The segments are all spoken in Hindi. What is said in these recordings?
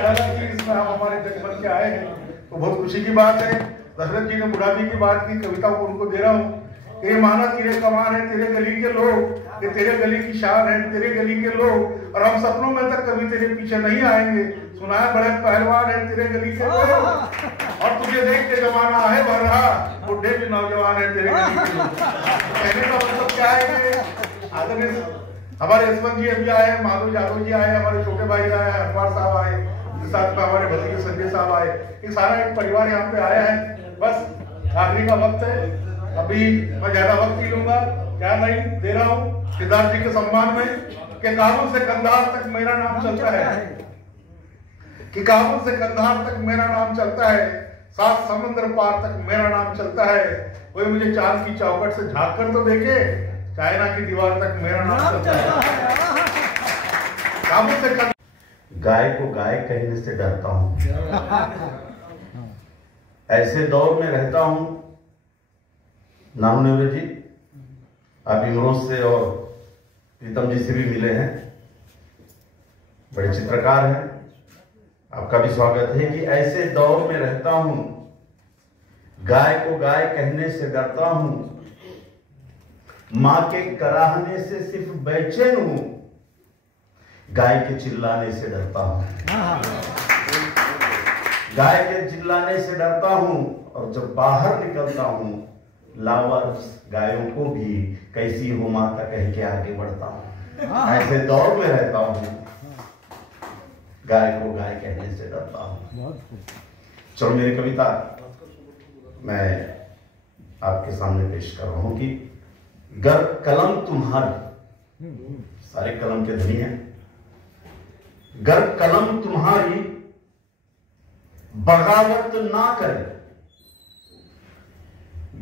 अचानक ही इसमें हम हमारे जज बन के आए हैं, तो बहुत खुशी की बात है। दशरथ जी ने बुढ़ापी की बात की, कविता को उनको दे रहा हूँ। ये माना तेरे कमान है तेरे गली के लोग, ये तेरे गली की शान है तेरे गली के लोग, और हम सपनों में तक कभी तेरे पीछे नहीं आएंगे। सुना है बड़े पहलवान है तेरे गली के लोग, और तुझे देख के जमाना है भर रहा, बुढ़े भी नौजवान है तेरे गली के लोग। कहने का मतलब क्या है कि आदरणीय हमारे यशवंत जी अभी आए, माधव यादव जी आए, हमारे छोटे भाई आए, अखबार साहब आए, साथ में हमारे भतीजे संजय साहब आए, ये सारा एक परिवार यहाँ पे आया है। बस आखिरी का वक्त है, अभी मैं ज्यादा वक्त नहीं लूंगा, क्या नहीं दे रहा हूँ सिद्धार्थ जी के सम्मान में कि काबुल से कंधार तक मेरा नाम चलता है, कि काबुल से कंधार तक मेरा नाम चलता है, 7 समुद्र पार तक मेरा नाम चलता है। कोई मुझे चांद की चौखट से झांक कर तो देखे, चाइना की दीवार तक मेरा नाम चलता है। काबुल से गाय को गाय कहने से डरता हूं, ऐसे दौर में रहता हूं। नामनेवरे जी आप इमरोज से और प्रीतम जी से भी मिले हैं, बड़े चित्रकार हैं, आपका भी स्वागत है। कि ऐसे दौर में रहता हूं, गाय को गाय कहने से डरता हूं, मां के कराहने से सिर्फ बेचैन हूं, गाय के चिल्लाने से डरता हूं, गाय के चिल्लाने से डरता हूं, और जब बाहर निकलता हूं लावारिस गायों को भी कैसी हो माता कह के आगे बढ़ता हूं। ऐसे दौर में रहता हूं, गाय को गाय कहने से डरता हूं। चलो मेरी कविता मैं आपके सामने पेश कर रहा हूं कि गर कलम तुम्हारी, सारे कलम के धनी हैं, गर कलम तुम्हारी बगावत ना करे,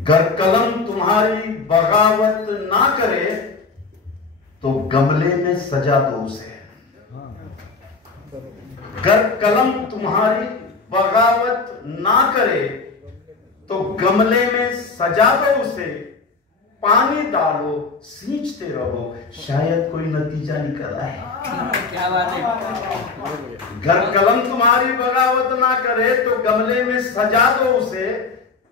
गर कलम तुम्हारी बगावत ना करे, तो गमले में सजा दो उसे। गर कलम तुम्हारी बगावत ना करे, तो गमले में सजा दो उसे, पानी डालो सींचते रहो, शायद कोई नतीजा निकल आए। क्या बात है। घर कलम तुम्हारी बगावत ना करे, तो गमले में सजा दो उसे,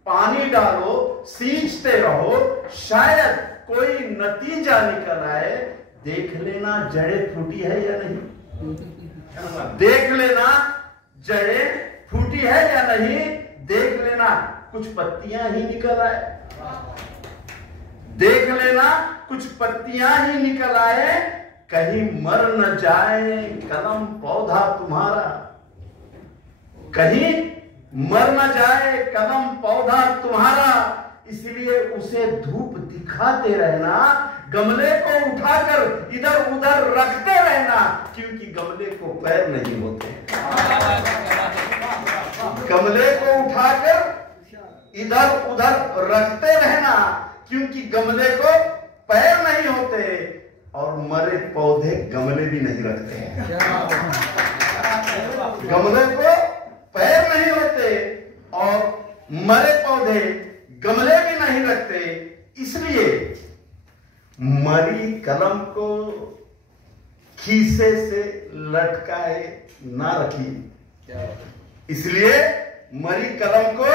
पानी डालो सींचते रहो, शायद कोई नतीजा निकल आए। देख लेना जड़ें फूटी है या नहीं, देख लेना जड़ें फूटी है या नहीं, देख लेना कुछ पत्तियां ही निकल आए, देख लेना कुछ पत्तियां ही निकल आए, कहीं मर न जाए कलम पौधा तुम्हारा, कहीं मर न जाए कलम पौधा तुम्हारा, इसलिए उसे धूप दिखाते रहना, गमले को उठाकर इधर उधर रखते रहना, क्योंकि गमले को पैर नहीं होते। गमले को उठाकर इधर उधर रखते रहना, क्योंकि गमले को पैर नहीं होते, और मरे पौधे गमले भी नहीं रखते हैं। गमले को पैर नहीं होते और मरे पौधे गमले भी नहीं रखते, इसलिए मरी कलम को खीसे से लटकाए ना रखिए, इसलिए मरी कलम को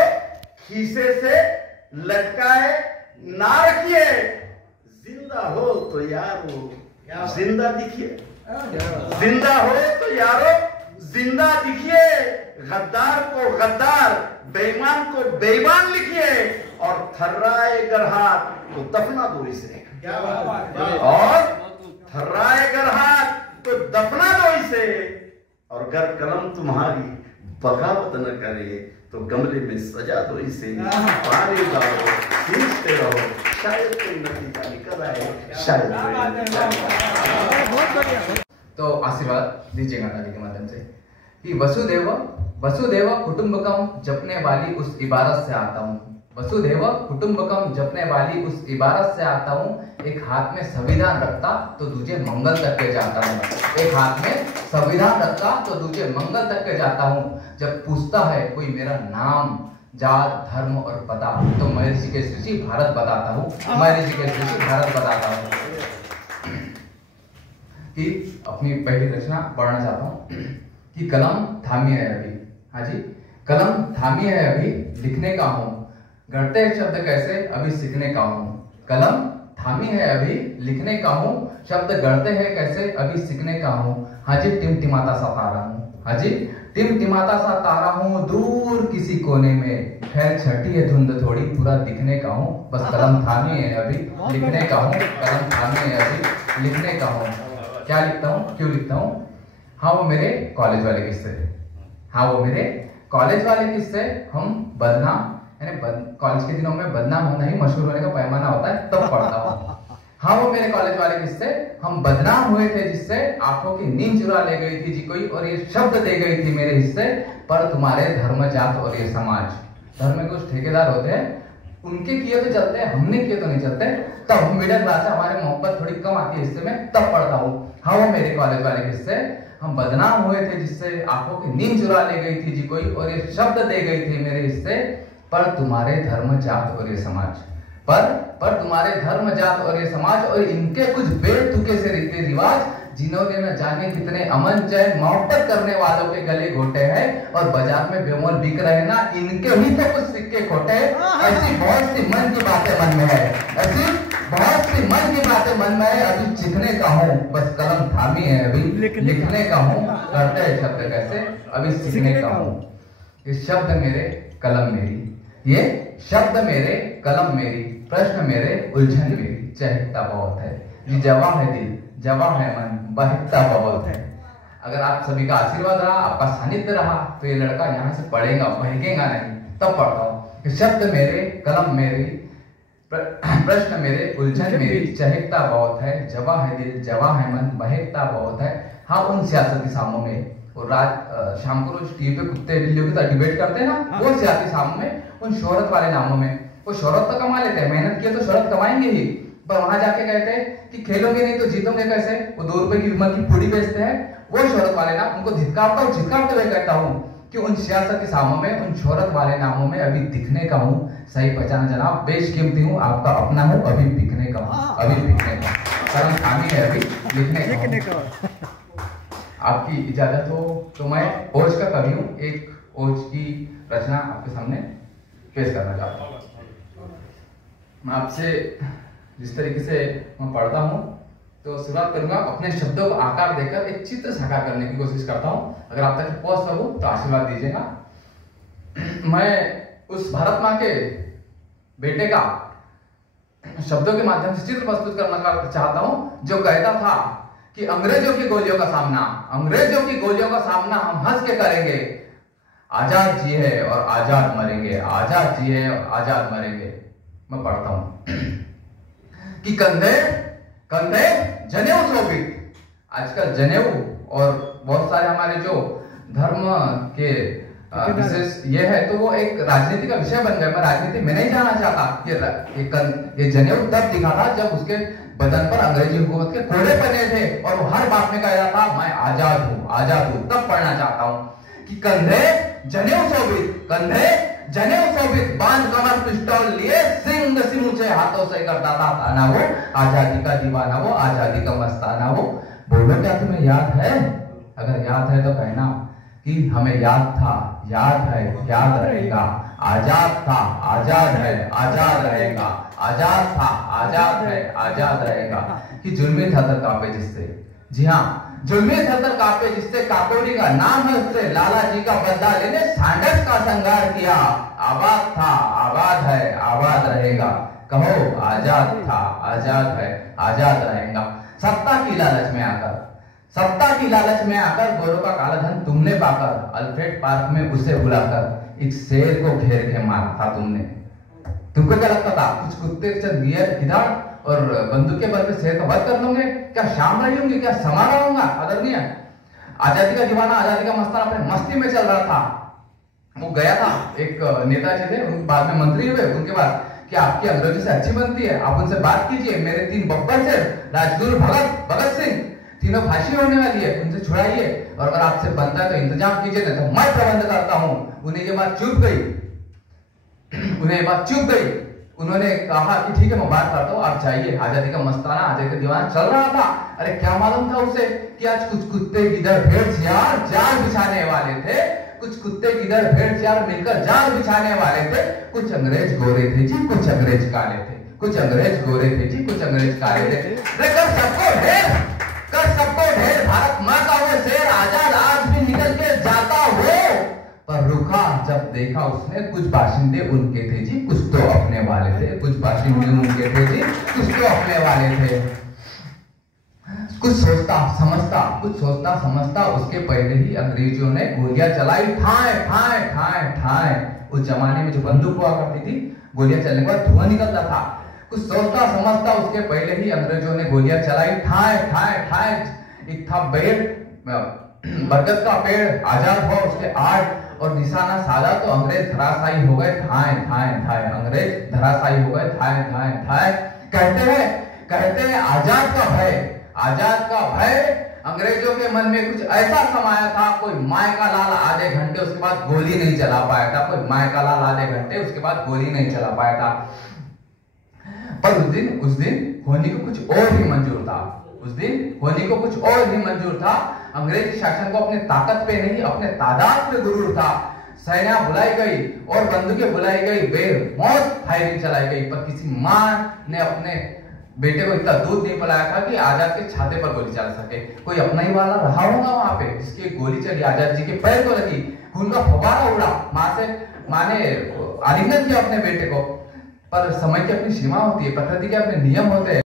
खीसे से लटकाए ना रखिए, जिंदा हो तो यारो जिंदा दिखिए, जिंदा हो तो यारो जिंदा दिखिए, गद्दार को गद्दार बेईमान को बेईमान लिखिए, और थर्राए गरहात तो दफना दो इसे, और थर्राए गरहात तो दफना दो इसे, और गर कलम तुम्हारी बगावत न करे, तो गमले में सजा दो इसे, पानी डालो सींचते रहो, शायद कोई नतीजा निकल आए, शायद। तो आशीर्वाद दीजिएगा दादी के माध्यम से कि वसुदेव वसुदेव कुटुंबकम जपने वाली उस इबारत से आता हूँ, वसुदेव कुटुंबकम जपने वाली उस इबारत से आता हूँ, एक हाथ में संविधान रखता तो दूजे मंगल तक के जाता हूँ, एक हाथ में संविधान रखता तो दूजे मंगल तक के जाता हूँ। जब पूछता है कोई मेरा नाम जात धर्म और पता, तो मैं ऋषिकेश ऋषि भारत बताता हूँ, मैं ऋषिकेश ऋषि भारत बताता हूँ। कि अपनी पहली रचना पढ़ना चाहता हूँ। कि कलम थामी है अभी। हाँ जी, कलम थामी है अभी लिखने का हूँ, गढ़ते हैं शब्द कैसे अभी सीखने का हूँ। कलम थामी है अभी लिखने का हूँ, शब्द गढ़ते हैं कैसे अभी सीखने का हूँ। हाँ जी, टिमटिमाता सा तारा हूँ। हाँ जी, टिमटिमाता सा तारा हूँ दूर किसी कोने में, खैर छठी है धुंध थोड़ी पूरा दिखने का हूँ। बस कलम थामी है अभी लिखने का हूँ, कलम थामी है अभी लिखने का हूँ। क्या लिखता हूँ, क्यों लिखता हूँ? हाँ वो मेरे कॉलेज वाले किस्से, हाँ वो मेरे कॉलेज वाले किस्से। हम बदनाम यानी कॉलेज के दिनों में बदनाम होना ही मशहूर होने का पैमाना होता है, तब पढ़ता हूँ। हाँ वो मेरे कॉलेज वाले किस्से, हम बदनाम हुए थे जिससे आंखों की नींद चुरा ले गई थी जी कोई, और ये शब्द दे गई थी मेरे हिस्से, पर तुम्हारे धर्म जात और ये समाज। धर्म में कुछ ठेकेदार होते हैं, उनके किए तो चलते हैं, हमने किए तो नहीं चलते। तब हम मिडिल क्लास है, हमारे मोहब्बत थोड़ी कम आती है हिस्से में, तब पढ़ता हूँ। हाँ वो मेरे कॉलेज वाले किस्से, हम बदनाम हुए थे जिससे आंखों की नींद चुरा ले गई थी जी कोई, और ये शब्द दे गई थी मेरे हिस्से, पर तुम्हारे धर्म जात और ये समाज। पर तुम्हारे धर्म जात और ये समाज और इनके कुछ बेतुके से रीति रिवाज, जिन्होंने न जाने कितने अमन चैन मोहब्बत करने वालों के गले घोटे हैं और बाजार में बेमोल बिक रहे ना, इनके ही तो कुछ सिक्के खोटे। ऐसी बहुत सी मन की बातें मन में है, ऐसी बहुत सी मन की बातें मन में है, अभी सीखने का हूँ, बस कलम थामी है अभी लिखने का हूँ, करते हैं शब्द कैसे अभी सीखने का हूँ। इस शब्द मेरे कलम मेरी, ये शब्द मेरे कलम मेरी, प्रश्न मेरे उलझन मेरी, चहकता बहुत है ये जवा है दिल, जवा है मन, बहकता बहुत है। अगर आप सभी का आशीर्वाद रहा, आपका सानिध्य रहा, तो ये लड़का यहाँ से पढ़ेगा, बहकेगा नहीं। तब पढ़ता हूँ, शब्द मेरे कलम मेरी, प्रश्न मेरे उलझन मेरी, चहकता बहुत है, जवा है दिल, जवा है मन, बहकता बहुत है। हाँ उन सियासती सामों में, और रात शाम को रोज टीवी पे कुत्ते बिल्लियों के साथ डिबेट करते हैं ना, वो सियासी सामों में, उन शोहरत वाले नामों में, वो शोहरत तो कमा लेते हैं, मेहनत किए तो शोहरत कमाएंगे ही, पर वहां जाके कहते हैं कि खेलोगे नहीं तो जीतोगे कैसे, वो 2 रुपए की विमल की पूड़ी बेचते हैं, वो शोहरत वाले नाम, उनको धिक्कारता हूँ, झिटकारते हुए कहता हूँ कि उन सियासती सामों में, उन शोहरत वाले नामों में अभी दिखने का हूँ। सही पहचाना जनाब, बेशकीमती हूँ, आपका अपना हूँ, अभी बिकने का हूँ, अभी बिकने का, कलम थामी है अभी लिखने का। आपकी इजाजत हो तो मैं ओज का कवि हूँ, एक ओज की रचना आपके सामने पेश करना चाहता हूँ। मैं आपसे जिस तरीके से मैं पढ़ता हूँ तो शुरुआत करूंगा, अपने शब्दों को आकार देकर एक चित्र साकार करने की कोशिश करता हूँ। अगर आप तक पहुंच सकूं तो आशीर्वाद दीजिएगा। मैं उस भारत माँ के बेटे का शब्दों के माध्यम से चित्र प्रस्तुत करना चाहता हूँ, जो कहता था कि अंग्रेजों की गोलियों का सामना, अंग्रेजों की गोलियों का सामना हम हंस के करेंगे, आजाद जिए और आजाद मरेंगे, आजाद जिए और आजाद मरेंगे। मैं पढ़ता हूं कि कंधे कंधे जनेऊ शोभित। आजकल जनेऊ और बहुत सारे हमारे जो धर्म के विशेष ये है, तो वो एक राजनीति का विषय बन गया। मैं राजनीति में नहीं जाना चाहता। ये जनेऊ तब दिखा था जब उसके बदन पर अंग्रेजी हुकूमत के कोड़े बने थे और वो हर बात में कह रहा था मैं आजाद हूँ, आजाद हूँ। तब पढ़ना चाहता हूँ कि कंधे जनेऊ शोभित, कंधे जनेऊ शोभित, बांध कमर पिस्टल लिए सिंह ऊंचे हाथों से करता था ताना वो, आजादी का दीवाना वो, आजादी का मस्ताना वो। बोलो क्या तुम्हें याद है? अगर याद है तो कहना कि हमें याद था, याद है, याद रहेगा। आजाद था, आजाद है, आजाद रहेगा। आजाद था, आजाद है, आजाद रहेगा। कि जुल्मी थरथर कांपे जिससे, जी हाँ, जुल्मी थरथर कांपे जिससे, काकोरी का नाम है उससे, लाला जी का बदला लेने सांडस का संगार किया। आबाद था, आबाद है, आबाद रहेगा। कहो आजाद था, आजाद है, आजाद रहेगा। सत्ता की लालच में आकर, सत्ता की लालच में आकर गोरों का काला धन तुमने पाकर, अल्फ्रेड पार्क में उसे बुलाकर एक शेर को घेर के मारा था तुमने। तुमको क्या लगता था कुछ कुत्ते चंद गियर गिधाड़ और बंदूक के बल पे शेर का वध कर लूंगे? क्या शाम रही होंगी, क्या समा रहा होगा? आदरणीय, आजादी का दीवाना, आजादी का मस्ताना अपने मस्ती में चल रहा था। वो गया था, एक नेताजी थे, बाद में मंत्री हुए, उनके बाद कि आपकी अंग्रेजी से अच्छी बनती है, आप उनसे बात कीजिए। मेरे 3 बब्बर से, राजगुरु भगत सिंह, तीनों फांसी होने वाली है, उनसे छुड़ाइए, और अगर आपसे बनता है तो इंतजाम कीजिए, नहीं तो मैं प्रबंध करता हूं। उन्हें ये बात चुप गई, उन्हें ये बात चुप गई। उन्होंने कहा कि ठीक है मैं बात करता हूँ, आप जाइए। आजादी का मस्ताना, आजादी का दीवाना चल रहा था। अरे क्या मालूम था उसे कि आज कुछ कुत्ते किधर भेड़ जाल बिछाने वाले थे, कुछ कुत्ते किधर भेड़ मिलकर जाल बिछाने वाले थे। कुछ अंग्रेज गोरे थे जी, कुछ अंग्रेज काले थे, कुछ अंग्रेज गोरे थे जी, कुछ अंग्रेज काले थे। कर सबको ढेर, कर सबको ढेर, भारत माँ का वो शेर आजाद आज भी निकल के जाता हो। पर रुका जब देखा उसने कुछ बाशिंदे उनके थे जी, कुछ तो अपने वाले थे, कुछ बाशिंदे उनके थे जी, कुछ तो अपने वाले थे। कुछ सोचता समझता उसके पहले ही अंग्रेजों ने गोलियां चलाई, ठाए ठाए ठाए ठाए। उस जमाने में जो बंदूक हुआ करती थी, गोलियां चलने के बाद धुआं निकलता था। कुछ सोचता समझता उसके पहले ही अंग्रेजों ने गोलियां चलाई, ठाए ठाए ठाए। एक था बरगद का पेड़, आजाद हुआ उसके आड़ और निशाना साधा तो अंग्रेज धराशायी हो गए, ठाए ठाए ठाए। अंग्रेज धराशायी हो गए, ठाए ठाए ठाए। कहते हैं आजाद का भय अंग्रेजों के मन में कुछ ऐसा समाया था, कोई माय का लाल आधे घंटे उसके बाद गोली नहीं चला पाया था, कोई माय का लाल आधे घंटे उसके बाद गोली नहीं चला पाया था। पर उस दिन होने को कुछ और ही मंजूर था, उस दिन होने को कुछ और ही मंजूर था। अंग्रेज शासन को अपने ताकत पे नहीं, अपने तादाद पे गुरूर था। सेना बुलाई गई और बंदूकें बुलाई गई, बेमौत फायरिंग चलाई गई, पर किसी माँ ने अपने बेटे को इतना दूध नहीं पिलाया था कि आजाद के छाते पर गोली चला सके। कोई अपना ही वाला रहा होगा वहां पे जिसकी गोली चली, आजाद जी के पैर को लगी, खून का फव्वारा उड़ा। माँ ने आलिंगन किया अपने बेटे को। पर समय की अपनी सीमा होती है, प्रकृति के अपने नियम होते हैं।